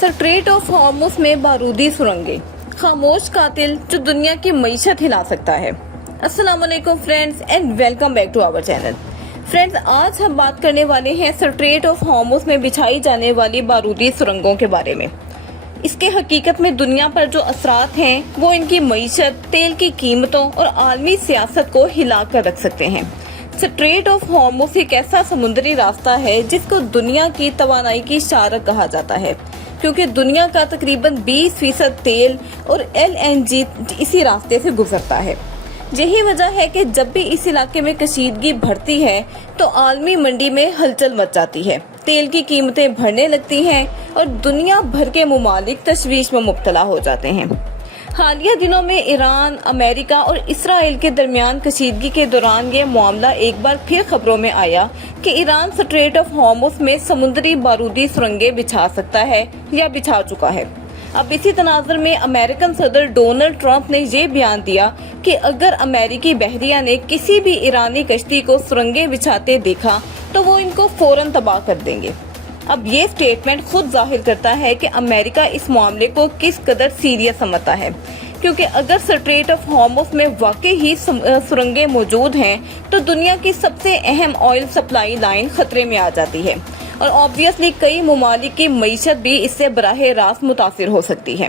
Straight of Hormuz में बारूदी सुरंगें, खामोश कातिल जो दुनिया की मईशत हिला सकता है। अस्सलाम वालेकुम friends and welcome back to our channel. Friends, आज हम बात करने वाले हैं स्ट्रेट ऑफ हॉर्मुज में बिछाई जाने वाली बारूदी सुरंगों के बारे में। इसके हकीकत में दुनिया पर जो असरात हैं वो इनकी मईशत, तेल की कीमतों और आलमी सियासत को हिला कर रख सकते हैं। स्ट्रेट ऑफ हॉर्मुज एक ऐसा समुद्री रास्ता है जिसको दुनिया की तवानाई की शारक कहा जाता है, क्योंकि दुनिया का तकरीबन 20% तेल और LNG इसी रास्ते से गुजरता है। यही वजह है कि जब भी इस इलाके में कशीदगी बढ़ती है तो आलमी मंडी में हलचल मच जाती है, तेल की कीमतें बढ़ने लगती हैं और दुनिया भर के मुमालिक तशवीश में मुब्तला हो जाते हैं। हालिया दिनों में ईरान, अमेरिका और इसराइल के दरमियान कशीदगी के दौरान ये मामला एक बार फिर खबरों में आया कि ईरान स्ट्रेट ऑफ हॉर्मुज में समुद्री बारूदी सुरंगें बिछा सकता है या बिछा चुका है। अब इसी तनाज़ुर में अमेरिकन सदर डोनाल्ड ट्रंप ने ये बयान दिया कि अगर अमेरिकी बहरिया ने किसी भी ईरानी कश्ती को सुरंगें बिछाते देखा तो वो इनको फौरन तबाह कर देंगे। अब ये स्टेटमेंट खुद जाहिर करता है कि अमेरिका इस मामले को किस कदर सीरियस समझता है, क्योंकि अगर स्ट्रेट ऑफ हॉर्मुज में वाकई ही सुरंगें मौजूद हैं तो दुनिया की सबसे अहम ऑयल सप्लाई लाइन खतरे में आ जाती है और ऑब्वियसली कई ममालिक की मईशत भी इससे बराह रास्त मुतासिर हो सकती है।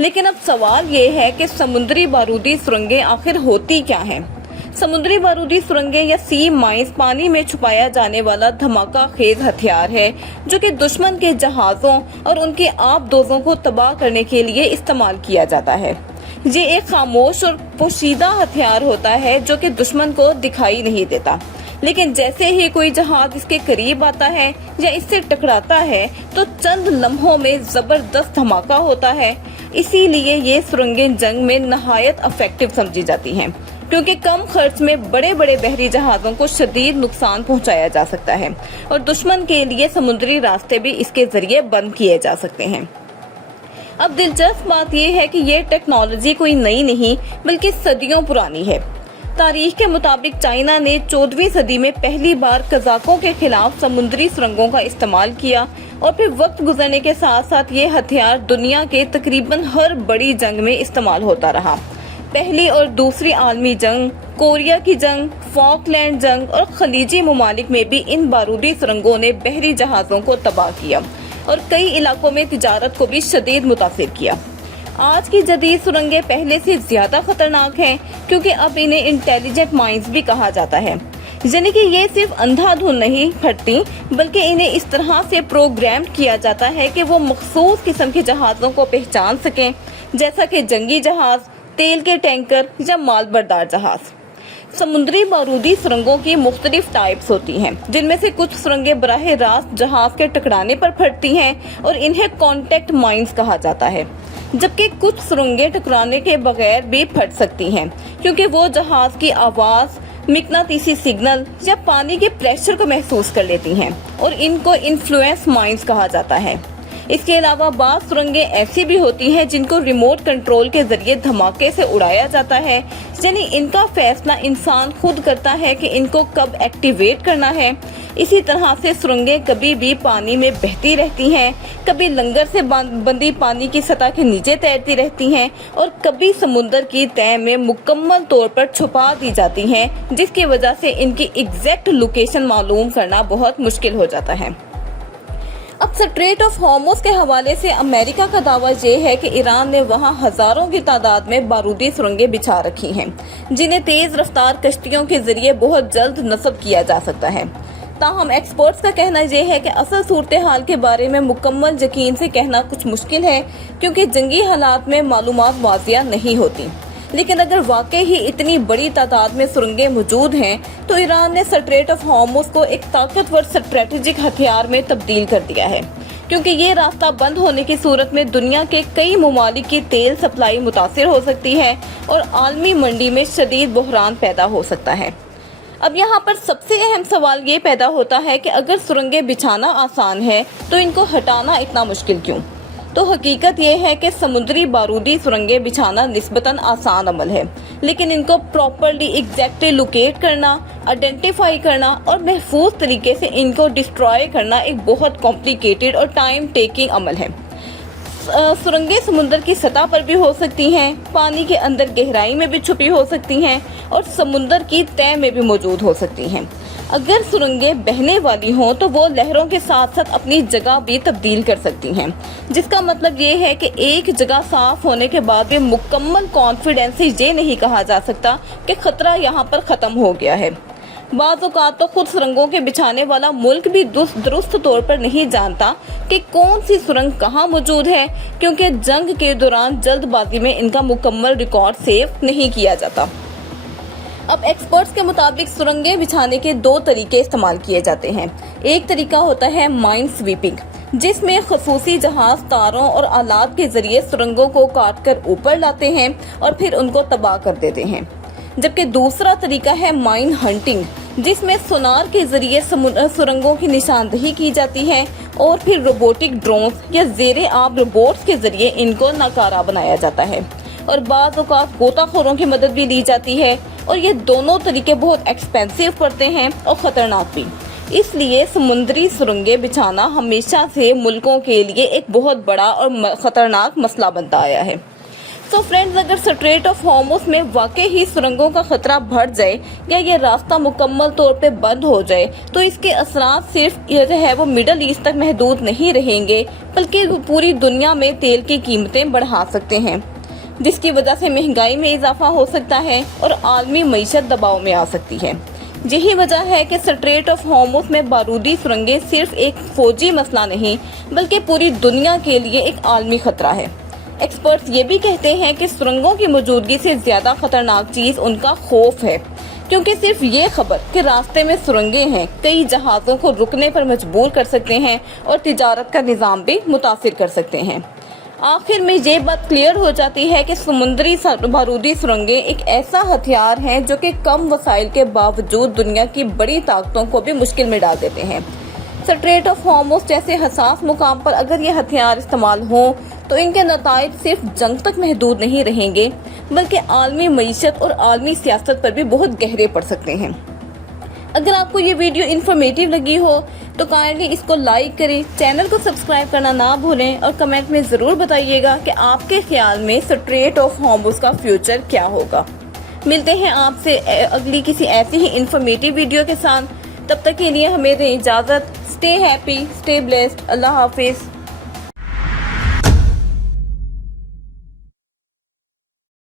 लेकिन अब सवाल ये है कि समुद्री बारूदी सुरंगें आखिर होती क्या हैं? समुद्री बारूदी सुरंगें या सी माइंस पानी में छुपाया जाने वाला धमाका खेज हथियार है जो कि दुश्मन के जहाजों और उनके आबदोजों को तबाह करने के लिए इस्तेमाल किया जाता है। ये एक खामोश और पोशीदा हथियार होता है जो कि दुश्मन को दिखाई नहीं देता, लेकिन जैसे ही कोई जहाज इसके करीब आता है या इससे टकराता है तो चंद लम्हों में जबरदस्त धमाका होता है। इसीलिए ये सुरंगें जंग में नहायत इफेक्टिव समझी जाती हैं, क्योंकि कम खर्च में बड़े बड़े बहरी जहाजों को शदीद नुकसान पहुंचाया जा सकता है और दुश्मन के लिए समुद्री रास्ते भी इसके जरिए बंद किए जा सकते हैं। अब दिलचस्प बात यह है कि ये टेक्नोलॉजी कोई नई नहीं बल्कि सदियों पुरानी है। तारीख के मुताबिक चाइना ने 14वीं सदी में पहली बार कज़ाकों के खिलाफ समुद्री सुरंगों का इस्तेमाल किया और फिर वक्त गुजरने के साथ साथ ये हथियार दुनिया के तकरीबन हर बड़ी जंग में इस्तेमाल होता रहा। पहली और दूसरी आलमी जंग, कोरिया की जंग, फॉकलैंड जंग और खलीजी ममालिक में भी इन बारूदी सुरंगों ने बहरी जहाजों को तबाह किया और कई इलाकों में तिजारत को भी शदीद मुतासिर किया। आज की जदीद सुरंगें पहले से ज्यादा खतरनाक हैं, क्योंकि अब इन्हें इंटेलिजेंट माइंस भी कहा जाता है, यानी कि ये सिर्फ अंधाधुंध नहीं फटती बल्कि इन्हें इस तरह से प्रोग्राम किया जाता है कि वो मखसूस किस्म के जहाजों को पहचान सकें, जैसा कि जंगी जहाज, तेल के टैंकर या मालबरदार जहाज। समुद्री बारूदी सुरंगों की मुख्तलिफ टाइप्स होती हैं, जिनमें से कुछ सुरंगें बराह रास्त जहाज के टकराने पर फटती हैं और इन्हें कॉन्टेक्ट माइंस कहा जाता है, जबकि कुछ सुरंगें टकराने के बगैर भी फट सकती हैं, क्योंकि वो जहाज की आवाज, मिकनातीसी सिग्नल या पानी के प्रेशर को महसूस कर लेती हैं और इनको इन्फ्लुएंस माइंस कहा जाता है। इसके अलावा बाज़ सुरंगें ऐसी भी होती हैं जिनको रिमोट कंट्रोल के जरिए धमाके से उड़ाया जाता है, यानी इनका फैसला इंसान खुद करता है कि इनको कब एक्टिवेट करना है। इसी तरह से सुरंगें कभी भी पानी में बहती रहती हैं, कभी लंगर से बंदी पानी की सतह के नीचे तैरती रहती हैं और कभी समुद्र की तह में मुकम्मल तौर पर छुपा दी जाती हैं, जिसकी वजह से इनकी एग्जैक्ट लोकेशन मालूम करना बहुत मुश्किल हो जाता है। अब स्ट्रेट ऑफ हॉर्मुज के हवाले से अमेरिका का दावा ये है कि ईरान ने वहां हजारों की तादाद में बारूदी सुरंगें बिछा रखी हैं, जिन्हें तेज रफ्तार कश्तियों के जरिए बहुत जल्द नस्ब किया जा सकता है। ताहम एक्सपर्ट्स का कहना यह है कि असल सूरत हाल के बारे में मुकम्मल यकीन से कहना कुछ मुश्किल है, क्योंकि जंगी हालात में मालूमात वाज़िया नहीं होती। लेकिन अगर वाकई ही इतनी बड़ी तादाद में सुरंगें मौजूद हैं तो ईरान ने स्ट्रेट ऑफ हॉर्मुज को एक ताकतवर स्ट्रेटेजिक हथियार में तब्दील कर दिया है, क्योंकि ये रास्ता बंद होने की सूरत में दुनिया के कई ममालिक की तेल सप्लाई मुतासिर हो सकती है और आलमी मंडी में शदीद बहरान पैदा हो सकता है। अब यहाँ पर सबसे अहम सवाल ये पैदा होता है कि अगर सुरंगें बिछाना आसान है तो इनको हटाना इतना मुश्किल क्यों? तो हकीकत यह है कि समुद्री बारूदी सुरंगें बिछाना निस्बतन आसान अमल है, लेकिन इनको प्रॉपर्ली एग्जैक्टली लोकेट करना, आइडेंटिफाई करना और महफूज तरीके से इनको डिस्ट्रॉय करना एक बहुत कॉम्प्लिकेटेड और टाइम टेकिंग अमल है। सुरंगें समुद्र की सतह पर भी हो सकती हैं, पानी के अंदर गहराई में भी छुपी हो सकती हैं और समुद्र की तह में भी मौजूद हो सकती हैं। अगर सुरंगें बहने वाली हों तो वो लहरों के साथ साथ अपनी जगह भी तब्दील कर सकती हैं, जिसका मतलब ये है कि एक जगह साफ होने के बाद भी मुकम्मल कॉन्फिडेंस से ये नहीं कहा जा सकता कि खतरा यहाँ पर खत्म हो गया है। बाज़ औक़ात तो खुद सुरंगों के बिछाने वाला मुल्क भी दुरुस्त तौर पर नहीं जानता कि कौन सी सुरंग कहाँ मौजूद है, क्योंकि जंग के दौरान जल्दबाजी में इनका मुकम्मल रिकॉर्ड सेव नहीं किया जाता। अब एक्सपर्ट्स के मुताबिक सुरंगें बिछाने के दो तरीके इस्तेमाल किए जाते हैं। एक तरीका होता है माइन स्वीपिंग, जिसमें खसूसी जहाज तारों और आलात के जरिए सुरंगों को काट कर ऊपर लाते हैं और फिर उनको तबाह कर देते हैं। जबकि दूसरा तरीका है माइन हंटिंग, जिसमें सोनार के जरिए सुरंगों की निशानदेही की जाती है और फिर रोबोटिक ड्रोन या ज़ेरे आब रोबोट्स के जरिए इनको नाकारा बनाया जाता है और बाज़ औक़ात गोताखोरों की मदद भी ली जाती है। और ये दोनों तरीके बहुत एक्सपेंसिव पड़ते हैं और ख़तरनाक भी। इसलिए समुद्री सुरंगें बिछाना हमेशा से मुल्कों के लिए एक बहुत बड़ा और ख़तरनाक मसला बनता आया है। तो फ्रेंड्स, अगर स्ट्रेट ऑफ हॉर्मुज़ में वाकई ही सुरंगों का खतरा बढ़ जाए या ये रास्ता मुकम्मल तौर पे बंद हो जाए तो इसके असरात सिर्फ ये जो है वो मिडल ईस्ट तक महदूद नहीं रहेंगे, बल्कि पूरी दुनिया में तेल की कीमतें बढ़ा सकते हैं, जिसकी वजह से महंगाई में इजाफा हो सकता है और आलमी मईशत दबाव में आ सकती है। यही वजह है कि स्ट्रेट ऑफ हॉर्मुज़ में बारूदी सुरंगें सिर्फ एक फौजी मसला नहीं बल्कि पूरी दुनिया के लिए एक आलमी खतरा है। एक्सपर्ट्स ये भी कहते हैं कि सुरंगों की मौजूदगी से ज्यादा खतरनाक चीज उनका खौफ है, क्योंकि सिर्फ ये खबर कि रास्ते में सुरंगें हैं कई जहाज़ों को रुकने पर मजबूर कर सकते हैं और तिजारत का निज़ाम भी मुतासिर कर सकते हैं। आखिर में ये बात क्लियर हो जाती है कि समुद्री बारूदी सुरंगें एक ऐसा हथियार हैं जो कि कम वसाइल के बावजूद दुनिया की बड़ी ताकतों को भी मुश्किल में डाल देते हैं। स्ट्रेट ऑफ हॉर्मुज़ जैसे हसास मुकाम पर अगर ये हथियार इस्तेमाल हों तो इनके नताइज सिर्फ जंग तक महदूद नहीं रहेंगे, बल्कि आलमी मईशत और आलमी सियासत पर भी बहुत गहरे पड़ सकते हैं। अगर आपको ये वीडियो इन्फॉर्मेटिव लगी हो तो काइंडली इसको लाइक करें, चैनल को सब्सक्राइब करना ना भूलें और कमेंट में ज़रूर बताइएगा कि आपके ख्याल में स्ट्रेट ऑफ हॉर्मुज़ का फ्यूचर क्या होगा। मिलते हैं आपसे अगली किसी ऐसी ही इन्फॉर्मेटिव वीडियो के साथ। तब तक के लिए हमें दें इजाज़त। Stay happy, stay blessed. Allah हाफिज़।